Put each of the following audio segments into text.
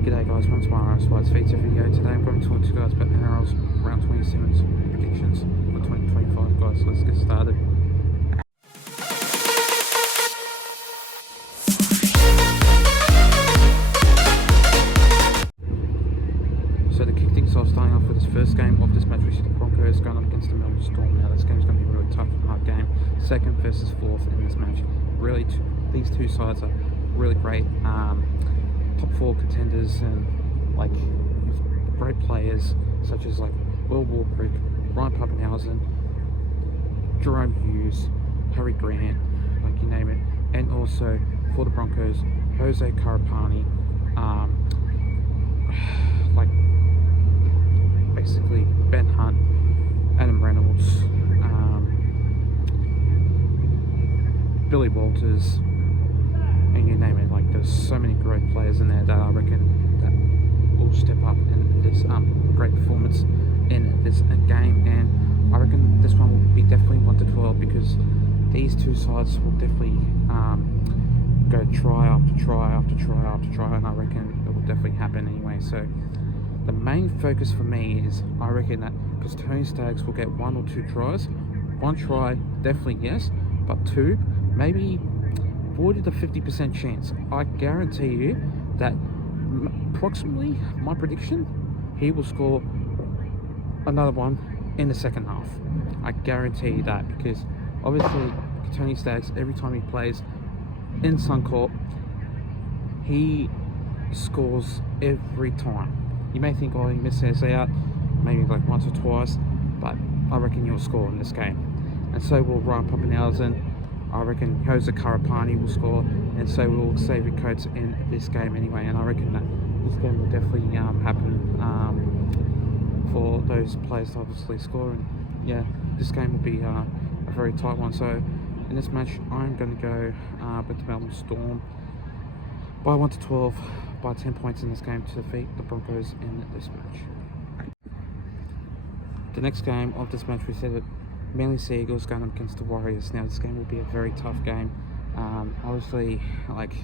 G'day guys, welcome to my Nrl feature video. Today I'm going to talk to you guys about Nrl's Round 27's predictions for 2025 guys, so let's get started. So to kick things off, starting off with this first game of this match, we see the Broncos going up against the Melbourne Storm. Now this game's going to be a really tough and hard game. Second versus fourth in this match. Really, these two sides are really great. Top 4 contenders and like great players such as like Will Warbrick, Ryan Pappenhausen, Jerome Hughes, Harry Grant, like you name it, and also for the Broncos, Jose Carapani, like basically Ben Hunt, Adam Reynolds, Billy Walters, and you name it. Like there's so many great players in there that I reckon that will step up in this great performance in this game, and I reckon this one will be definitely 1-12 because these two sides will definitely go try after try after try after try, and I reckon it will definitely happen anyway. So the main focus for me is I reckon that because Tony Staggs will get 1 or 2 tries. 1 try definitely yes, but 2 maybe 40 to 50% chance. I guarantee you that approximately my prediction, he will score another one in the second half. I guarantee you that because obviously Tony Staggs, every time he plays in Suncorp, he scores every time. You may think, oh, he misses out maybe like once or twice, but I reckon he'll score in this game. And so will Ryan Pappenhausen. I reckon Jose Carapani will score, and so will Xavier Coates in this game anyway. And I reckon that this game will definitely happen for those players to obviously score. And yeah, this game will be a very tight one. So in this match, I'm going to go with the Melbourne Storm by 1-12, by 10 points in this game to defeat the Broncos in this match. The next game of this match, we said it. Manly Sea Eagles going up against the Warriors. Now this game will be a very tough game. Obviously, like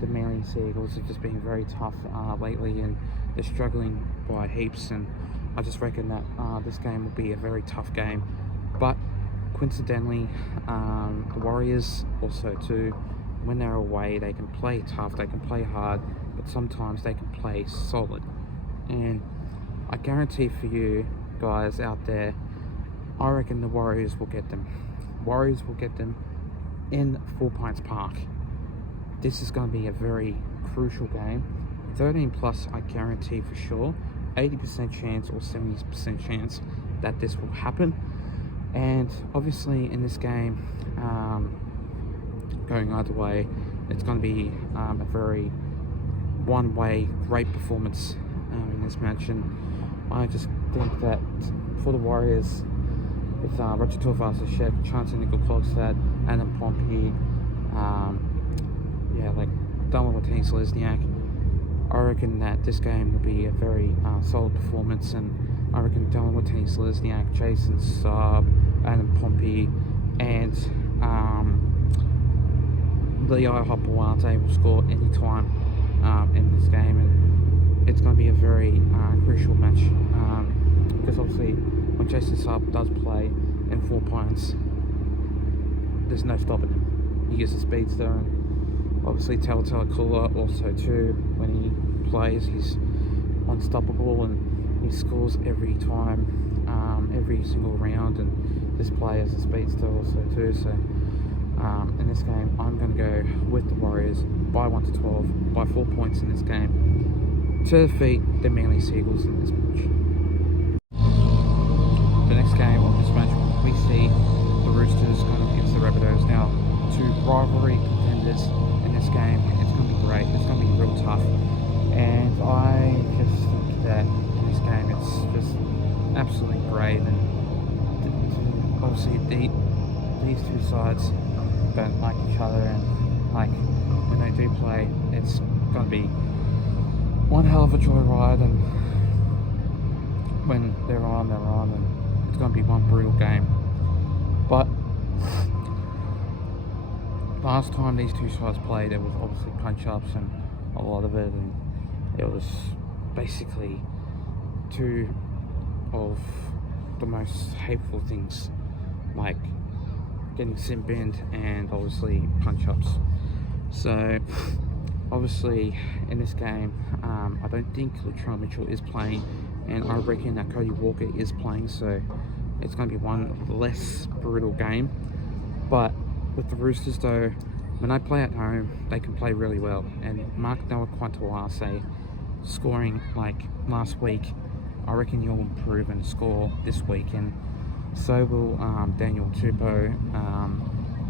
the Manly Sea Eagles have just been very tough lately, and they're struggling by heaps. And I just reckon that this game will be a very tough game. But coincidentally, the Warriors also too, when they're away, they can play tough, they can play hard, but sometimes they can play solid. And I guarantee for you guys out there, I reckon the Warriors will get them. Warriors will get them in 4 Pines Park. This is going to be a very crucial game. 13 plus, I guarantee for sure. 80% chance or 70% chance that this will happen. And obviously in this game, going either way, it's going to be a very one-way great performance in this match. And I just think that for the Warriors, it's Roger Tuivasa-Sheck, Chance Nickel-Klogstad, Adam Pompey, like Dylan Watene-Selesniak. I reckon that this game will be a very solid performance, and I reckon Dylan Watene-Selesniak, Jason Saab, Adam Pompey, and Leo Hopewate will score any time in this game, and it's going to be a very crucial match because obviously when Jason Saab does play in 4 Pines, there's no stopping him. He gets a speedster, and obviously Telltale Kula also too. When he plays, he's unstoppable, and he scores every time, every single round. And this player is a speedster also too. So in this game, I'm going to go with the Warriors by 1-12, by 4 points in this game to defeat the Manly Sea Eagles in this match. The next game of this match, we see the Roosters going against the Rabbitohs. Now, 2 rivalry contenders in this game. It's going to be great. It's going to be real tough. And I just think that in this game, it's just absolutely great. And obviously, these two sides don't like each other. And like when they do play, it's going to be one hell of a joyride. And when they're on, and it's going to be one brutal game. But last time these two sides played, there was obviously punch-ups and a lot of it, and It was basically two of the most hateful things, like getting sin binned and obviously punch ups. So obviously in this game, I don't think Latrell Mitchell is playing, and I reckon that Cody Walker is playing, so it's going to be one less brutal game. But with the Roosters though, when they play at home, they can play really well. And Mark Noah Quantuase scoring like last week, I reckon he'll improve and score this week, and so will Daniel Tupou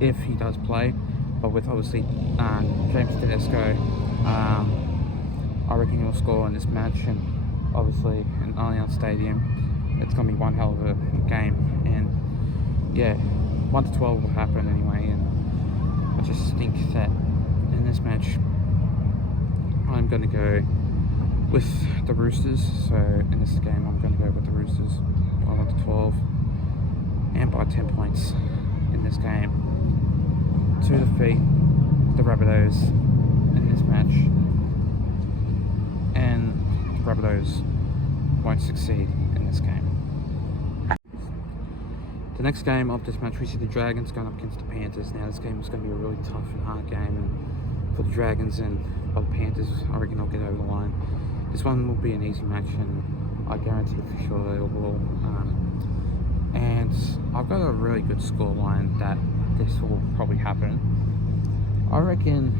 if he does play. But with obviously James Tedesco, I reckon he'll score in this match, and obviously in Allianz Stadium, it's going to be one hell of a game. And yeah, 1 to 12 will happen anyway, and I just think that in this match, I'm going to go with the Roosters. So in this game, I'm going to go with the Roosters by 1 to 12 and by 10 points in this game to defeat the Rabbitohs in this match, and the Rabbitohs won't succeed in this game. The next game of this match, we see the Dragons going up against the Panthers. Now this game is going to be a really tough and hard game for the Dragons, and the Panthers, I reckon they'll get over the line. This one will be an easy match, and I guarantee for sure that it will. And I've got a really good scoreline that this will probably happen. I reckon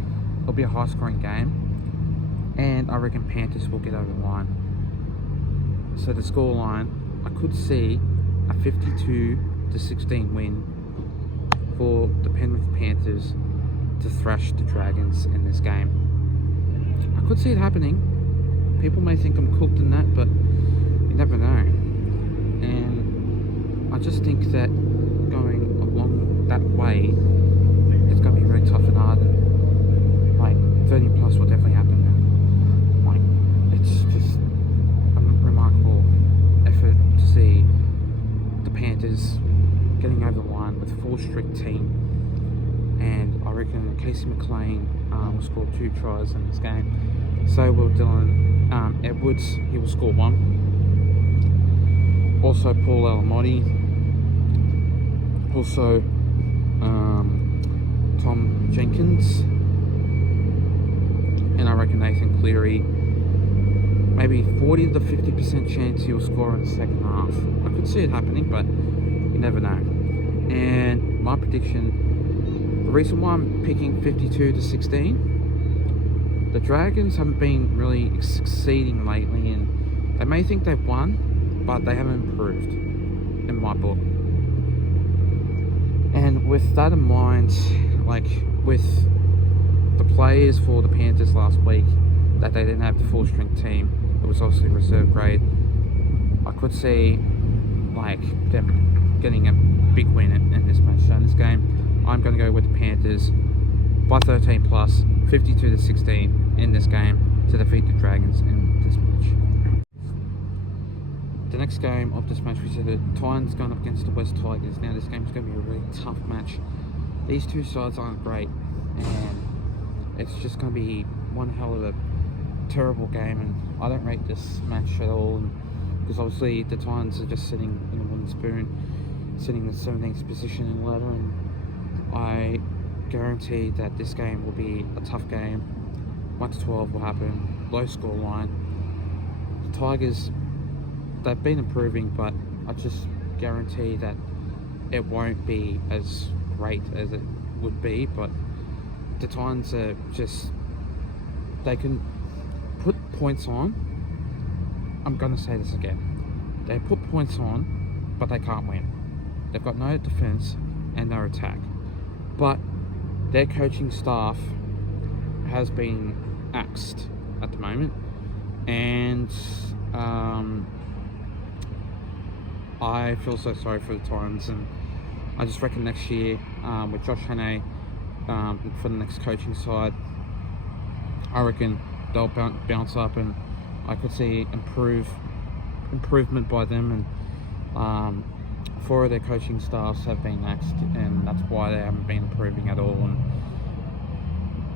it'll be a high scoring game, and I reckon Panthers will get over the line. So the scoreline, I could see a 52-16 win for the Penrith Panthers to thrash the Dragons in this game. I could see it happening. People may think I'm cooked in that, but you never know. And I just think that going along that way, it's going to be very tough and hard, and like 30 plus will definitely happen. Like, it's just a remarkable effort to see the Panthers getting over the line with a full strict team, and I reckon Casey McLean will score 2 tries in this game. So will Dylan Edwards, he will score 1. Also Paul Alamotti, also Tom Jenkins, and I reckon Nathan Cleary, maybe 40 to 50% chance he'll score in the second half. I could see it happening, but you never know. And my prediction, the reason why I'm picking 52-16, the Dragons haven't been really succeeding lately, and they may think they've won, but they haven't improved in my book. And with that in mind, like with the players for the Panthers last week, that they didn't have the full strength team, it was obviously reserve grade, I could see like them getting a big win in this match. So in this game, I'm going to go with the Panthers by 13 plus, 52-16 in this game to defeat the Dragons in this match. The next game of this match, we see the Titans going up against the West Tigers. Now this game is going to be a really tough match. These two sides aren't great, and it's just going to be one hell of a terrible game, and I don't rate this match at all, because obviously the Titans are just sitting in a wooden spoon, sitting in the 17th position in the ladder, and I guarantee that this game will be a tough game. 1 to 12 will happen, low score line. The Tigers, they've been improving, but I just guarantee that it won't be as great as it would be. But the Titans are just, they can put points on. I'm going to say this again. They put points on, but they can't win. They've got no defense and no attack. But their coaching staff has been axed at the moment, and I feel so sorry for the Titans, and I just reckon next year with Josh Hannay for the next coaching side, I reckon they'll bounce up, and I could see improvement by them. And 4 of their coaching staffs have been axed, and that's why they haven't been improving at all. And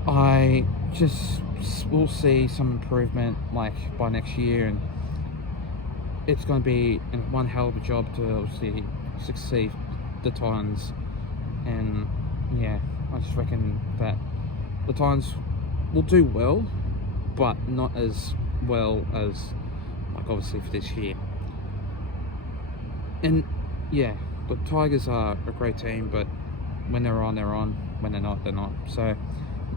I just we'll see some improvement like by next year, and it's going to be one hell of a job to obviously succeed the Titans. And yeah, I just reckon that the Titans will do well, but not as well as like obviously for this year. And yeah, the Tigers are a great team, but when they're on, they're on. When they're not, they're not. So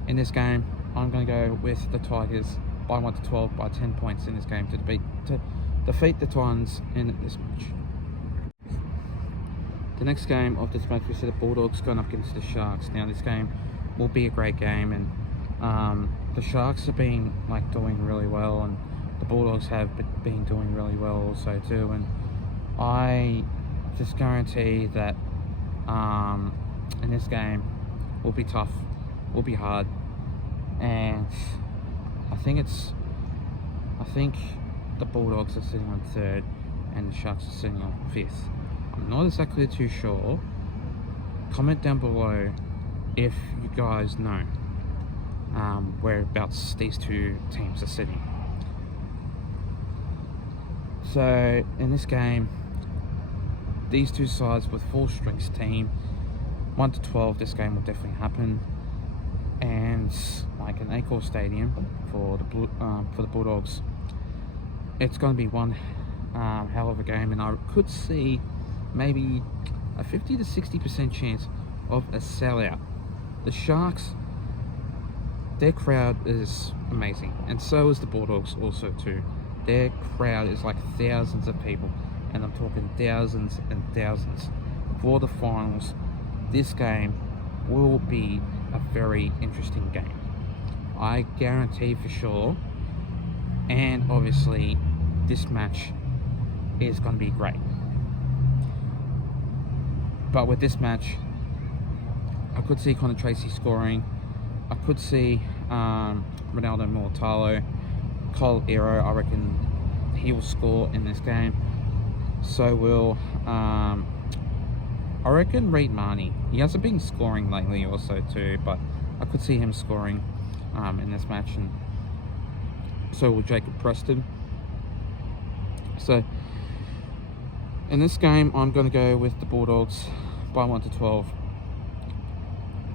in this game, I'm going to go with the Tigers by 1 to 12 by 10 points in this game to defeat the Titans in this match. The next game of this match, we see the Bulldogs going up against the Sharks. Now this game will be a great game, and the Sharks have been like doing really well, and the Bulldogs have been doing really well also too. And I just guarantee that in this game will be tough, will be hard, and I think the Bulldogs are sitting on 3rd and the Sharks are sitting on 5th. I'm not exactly too sure. Comment down below if you guys know whereabouts these two teams are sitting. So in this game, these two sides with full strength team, 1 to 12, this game will definitely happen. And like an Acor Stadium for the Bulldogs, it's going to be one hell of a game, and I could see maybe a 50 to 60% chance of a sellout. The Sharks, their crowd is amazing, and so is the Bulldogs also too. Their crowd is like thousands of people, and I'm talking thousands and thousands for the finals. This game will be a very interesting game, I guarantee for sure. And obviously this match is going to be great, but with this match I could see Connor Tracy scoring. I could see Ronaldo Mortalo, Cole Ero, I reckon he will score in this game. So will I reckon Reid Marnie. He hasn't been scoring lately also too, but I could see him scoring in this match, and so will Jacob Preston. So in this game, I'm going to go with the Bulldogs by 1 to 12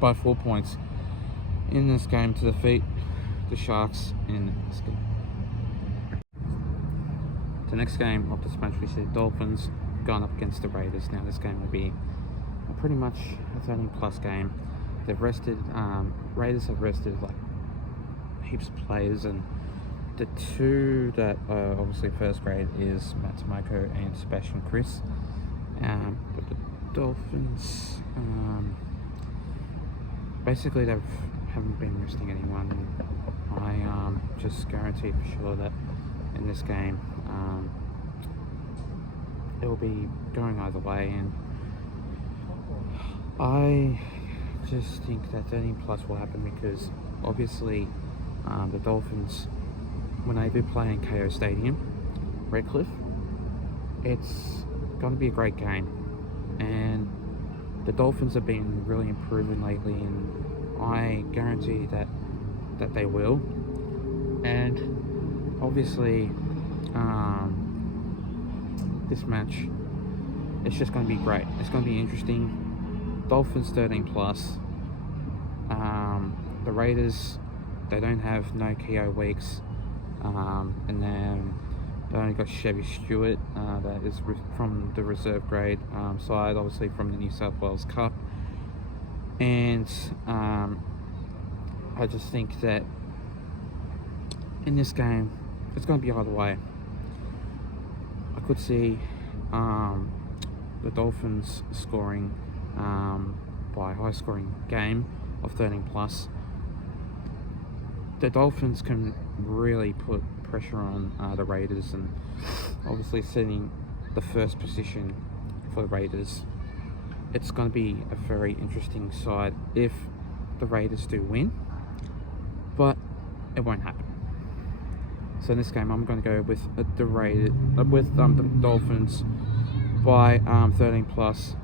by 4 points in this game to defeat the Sharks in this game. The next game of this match, we see the Dolphins going up against the Raiders. Now this game will be pretty much a 13+ game. They've rested, Raiders have rested like heaps of players, and the two that are obviously first grade is Matt Tomoko and Sebastian Chris. But the Dolphins, basically they haven't been resting anyone. I just guarantee for sure that in this game it will be going either way, and I just think that 13+ will happen because obviously the Dolphins, when they do play in KO Stadium, Redcliffe, it's going to be a great game, and the Dolphins have been really improving lately, and I guarantee that they will. And obviously this match, it's just going to be great. It's going to be interesting. Dolphins 13+. The Raiders, they don't have no KO weeks, and then they only got Chevy Stewart, that is from the reserve grade side, obviously from the New South Wales Cup. And I just think that in this game, it's going to be either way. I could see the Dolphins scoring by a high-scoring game of 13+. The Dolphins can really put pressure on the Raiders, and obviously setting the first position for the Raiders. It's going to be a very interesting side if the Raiders do win, but it won't happen. So in this game, I'm going to go with the Dolphins by 13+.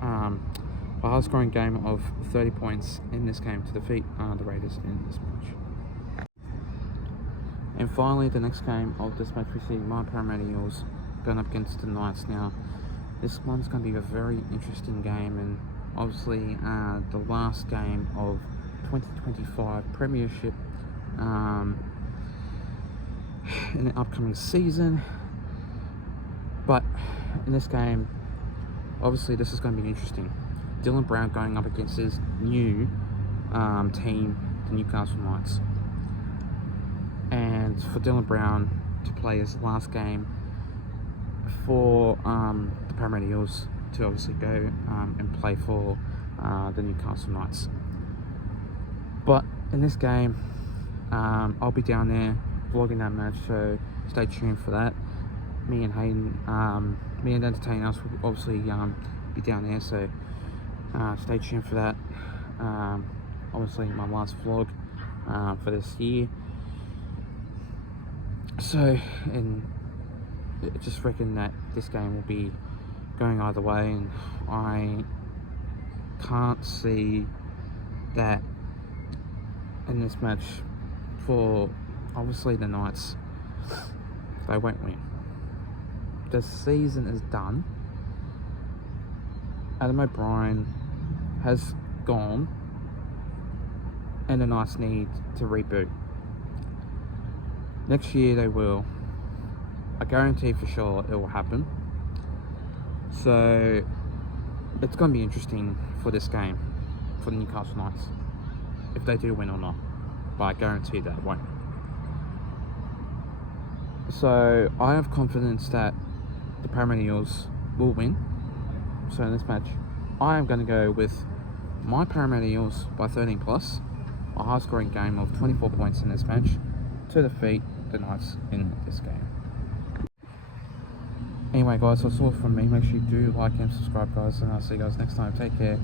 A high-scoring game of 30 points in this game to defeat the Raiders in this match. And finally, the next game of this match, we see my Parramatta Eels going up against the Knights. Now, this one's going to be a very interesting game, and obviously the last game of 2025 Premiership in the upcoming season. But in this game, obviously this is going to be interesting. Dylan Brown going up against his new team, the Newcastle Knights. And for Dylan Brown to play his last game for the Parramatta Eels to obviously go and play for the Newcastle Knights. But in this game, I'll be down there vlogging that match, so stay tuned for that. Me and Hayden, me and Entertain Us will obviously be down there, so stay tuned for that. Obviously my last vlog for this year. So, and I just reckon that this game will be going either way, and I can't see that in this match for obviously the Knights, they won't win. The season is done. Adam O'Brien has gone, and the Knights need to reboot. Next year they will. I guarantee for sure it will happen. So it's going to be interesting for this game, for the Newcastle Knights, if they do win or not. But I guarantee that it won't. So I have confidence that the Parramatta Eels will win. So in this match, I am going to go with my Parramatta Eels by 13 plus, a high scoring game of 24 points in this match, to defeat the Knights in this game. Anyway guys, that's all from me. Make sure you do like and subscribe guys, and I'll see you guys next time. Take care.